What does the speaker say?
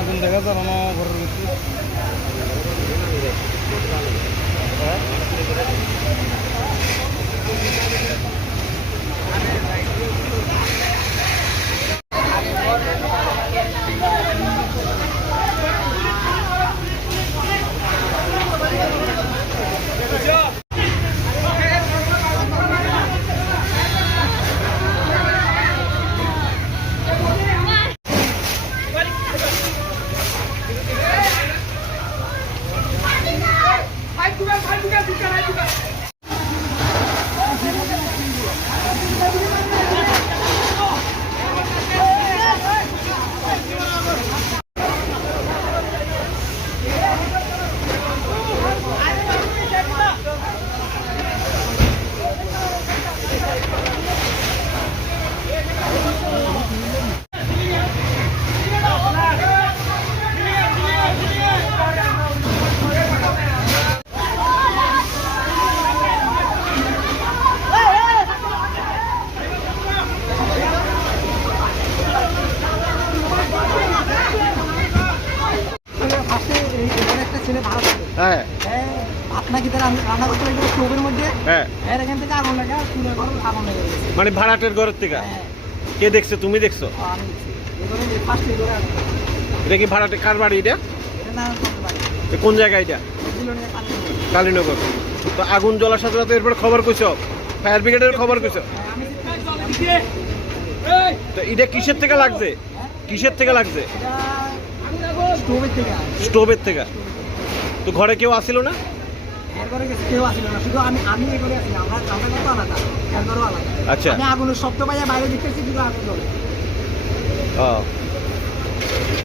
আগুন দেখা যায় না ঘরের ভিতরে। হ্যাঁ আপনাকে তারা রান্না করতে লাগবে স্টোভের মধ্যে। হ্যাঁ এর এখান থেকে আগুন লাগা চুলের ঘর আগুন লেগে গেছে। মানে ভাড়াটের ঘরের থেকে কে দেখছে? তুমি দেখছো? আমি দেখছি এবারে ফার্স্ট এবারে আগুন। এটা কি ভাড়াটে কার বাড়ি? এটা এটা না করতে পারি কোন জায়গায়? এটা দিলনে পানি। কালীনগর। তো আগুন জ্বলার সাথে সাথে এরপরে খবর কইছো? ফায়ার ব্রিগেডের খবর কইছো? আমি তো এটা কিসের থেকে লাগছে? কিসের থেকে লাগছে? এটা স্টোভের থেকে। স্টোভের থেকে। তো ঘরে কেউ আসিল না? এরপরে কেউ আসিল না, শুধু আমি এগুলো আছি। আমরা কত আলাদা, এরপরও আলাদা। আচ্ছা। আমি আগুনের শব্দ পাইয়া বাইরে দেখতেছি, শুধু আগুন জ্বলে। ও